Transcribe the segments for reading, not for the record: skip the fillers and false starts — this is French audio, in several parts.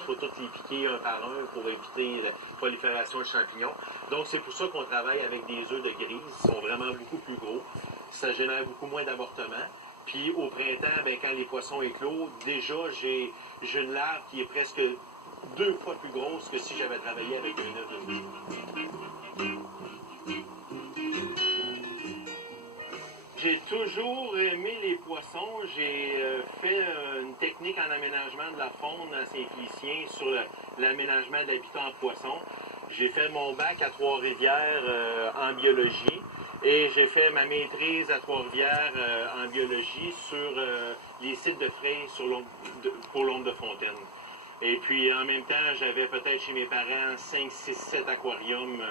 faut toutes les piquer un par un pour éviter la prolifération de champignons. Donc, c'est pour ça qu'on travaille avec des œufs de grise. Ils sont vraiment beaucoup plus gros. Ça génère beaucoup moins d'avortements. Puis, au printemps, ben, quand les poissons éclosent, déjà, j'ai une larve qui est presque 2 fois plus grosse que si j'avais travaillé avec un œuf de grise. J'ai toujours aimé les poissons. J'ai fait une technique en aménagement de la faune à Saint-Félicien sur l'aménagement de l'habitat en poissons. J'ai fait mon bac à Trois-Rivières en biologie et j'ai fait ma maîtrise à Trois-Rivières en biologie sur les sites de frais pour l'ombre de fontaine. Et puis en même temps, j'avais peut-être chez mes parents 5, 6, 7 aquariums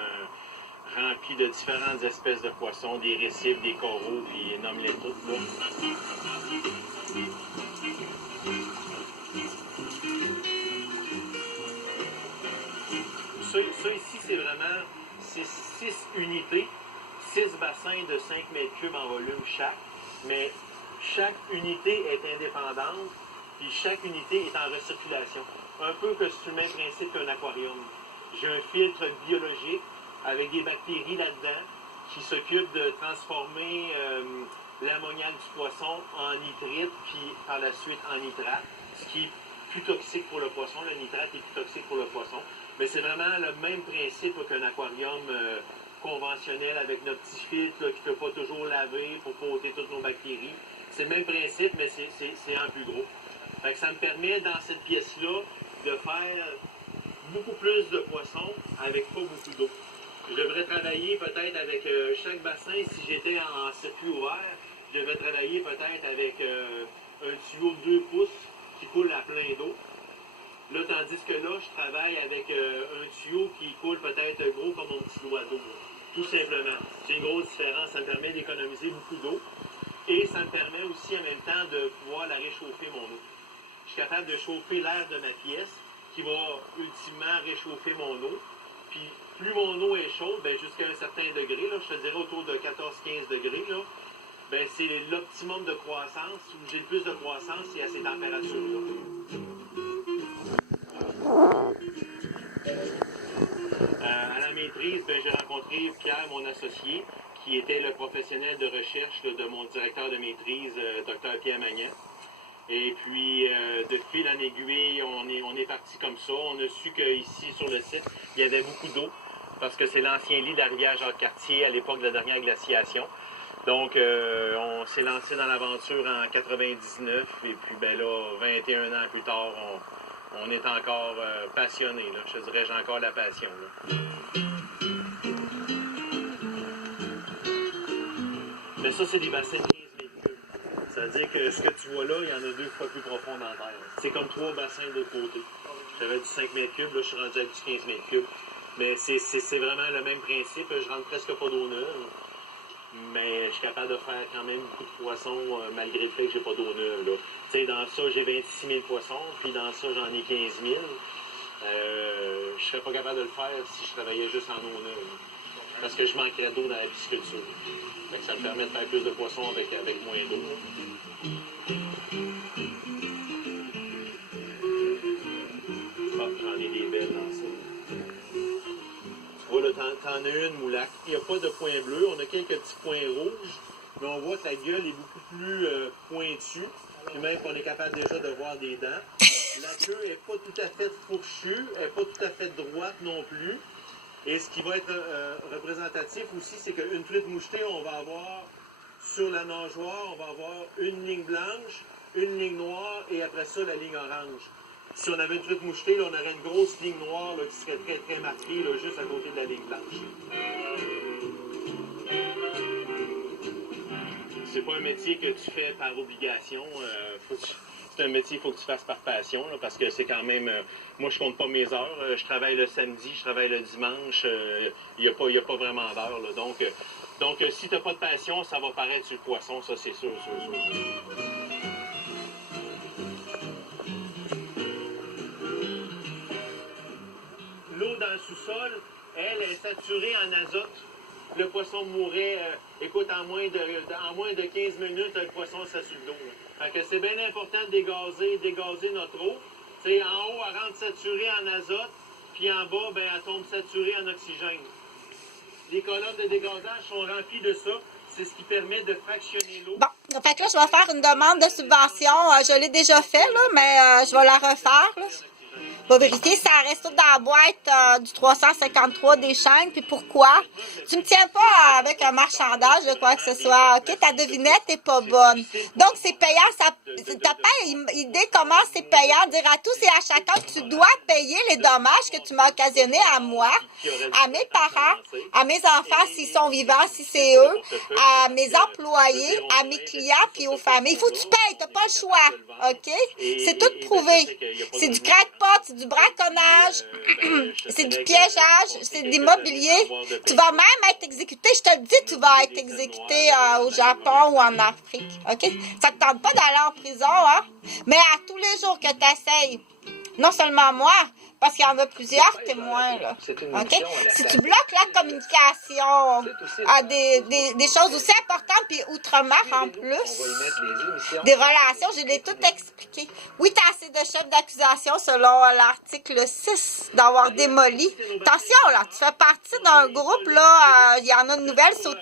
remplis de différentes espèces de poissons, des récifs, des coraux, puis nomme-les toutes, là. Ça ici, c'est vraiment 6 unités, 6 bassins de 5 mètres cubes en volume chaque, mais chaque unité est indépendante, puis chaque unité est en recirculation. Un peu que c'est le même principe qu'un aquarium. J'ai un filtre biologique avec des bactéries là-dedans qui s'occupent de transformer l'ammoniac du poisson en nitrite, puis par la suite en nitrate, ce qui est plus toxique pour le poisson. Le nitrate est plus toxique pour le poisson. Mais c'est vraiment le même principe qu'un aquarium conventionnel avec notre petit filtre là, qui ne fait pas toujours laver pour pas ôter toutes nos bactéries. C'est le même principe, mais c'est en plus gros. Fait que ça me permet, dans cette pièce-là, de faire beaucoup plus de poissons avec pas beaucoup d'eau. Je devrais travailler peut-être avec chaque bassin, si j'étais en circuit ouvert, je devrais travailler peut-être avec un tuyau de 2 pouces qui coule à plein d'eau. Là, tandis que là, je travaille avec un tuyau qui coule peut-être gros comme mon petit doigt d'eau. Tout simplement. C'est une grosse différence. Ça me permet d'économiser beaucoup d'eau. Et ça me permet aussi en même temps de pouvoir la réchauffer, mon eau. Je suis capable de chauffer l'air de ma pièce qui va ultimement réchauffer mon eau. Puis plus mon eau est chaude, ben, jusqu'à un certain degré, là, je te dirais autour de 14-15 degrés, là, ben, c'est l'optimum de croissance. Où j'ai le plus de croissance, c'est à ces températures-là. À la maîtrise, ben, j'ai rencontré Pierre, mon associé, qui était le professionnel de recherche là, de mon directeur de maîtrise, Dr Pierre Magnan. Et puis, de fil en aiguille, on est parti comme ça. On a su qu'ici, sur le site, il y avait beaucoup d'eau, parce que c'est l'ancien lit de la rivière Jacques-Cartier à l'époque de la dernière glaciation. Donc, on s'est lancé dans l'aventure en 99, et puis, ben là, 21 ans plus tard, on est encore passionné. Là. Je te dirais, j'ai encore la passion. Là. Mais ça, c'est des bassins de 15 000 cubes. Ça veut dire que ce que tu vois là, il y en a 2 fois plus profond dans la terre. C'est comme 3 bassins de côté. J'avais du 5 mètres cubes, là, je suis rendu avec du 15 mètres cubes. Mais c'est vraiment le même principe. Je rentre presque pas d'eau neuve. Mais je suis capable de faire quand même beaucoup de poissons malgré le fait que j'ai pas d'eau neuve. Là. Tu sais, dans ça, j'ai 26 000 poissons, puis dans ça, j'en ai 15 000. Je serais pas capable de le faire si je travaillais juste en eau neuve. Parce que je manquerais d'eau dans la pisciculture. Fait que ça me permet de faire plus de poissons avec moins d'eau. Ah, j'en ai des belles dans ça. Tu vois, là, t'en as une, Moulac. Il n'y a pas de point bleu. On a quelques petits points rouges. Mais on voit que la gueule est beaucoup plus pointue. Puis même qu'on est capable déjà de voir des dents. La queue n'est pas tout à fait fourchue. Elle n'est pas tout à fait droite non plus. Et ce qui va être représentatif aussi, c'est qu'une truite mouchetée, on va avoir sur la nageoire, on va avoir une ligne blanche, une ligne noire et après ça, la ligne orange. Si on avait une truite mouchetée, là, on aurait une grosse ligne noire là, qui serait très, très marquée, là, juste à côté de la ligne blanche. C'est pas un métier que tu fais par obligation. C'est un métier qu'il faut que tu fasses par passion, là, parce que c'est quand même... moi, je compte pas mes heures. Je travaille le samedi, je travaille le dimanche. Il n'y a pas vraiment d'heures. Donc, si tu n'as pas de passion, ça va paraître sur le poisson, ça, c'est sûr. L'eau dans le sous-sol, elle est saturée en azote. Le poisson mourrait, écoute, en moins de 15 minutes, le poisson, ça sur le dos. Fait que c'est bien important de dégazer notre eau. Tu Tu sais, en haut, elle rentre saturée en azote, puis en bas, ben, elle tombe saturée en oxygène. Les colonnes de dégazage sont remplies de ça. C'est ce qui permet de fractionner l'eau. Bon, fait que là, je vais faire une demande de subvention. Je l'ai déjà fait, là, mais je vais la refaire, là. Je vais vérifier si ça reste tout dans la boîte du 353 des chaînes, puis pourquoi. Tu me tiens pas avec un marchandage de quoi que ce soit, OK? Ta devinette n'est pas bonne. Donc, c'est payant. Ta idée comment c'est payant, dire à tous et à chacun que tu dois payer les dommages que tu m'as occasionnés à moi, à mes parents, à mes enfants s'ils sont vivants, si c'est eux, à mes employés, à mes clients, puis aux familles. Il faut que tu payes, t'as pas le choix, OK? C'est tout prouvé. C'est du crackpot, c'est du braconnage, c'est du piégeage, c'est de l'immobilier. Tu vas même être exécuté, je te le dis, tu vas être exécuté au Japon ou en Afrique, OK? Ça te tente pas d'aller en prison, hein? Mais à tous les jours que tu essayes, non seulement moi, parce qu'il y en a plusieurs témoins, là. OK? Si tu bloques la communication à des choses aussi importantes, puis outre-mer en plus, des relations, je l'ai tout expliqué. Oui, tu as assez de chefs d'accusation selon l'article 6 d'avoir démoli. Attention, là, tu fais partie d'un groupe, là, il y en a une nouvelle sauterie.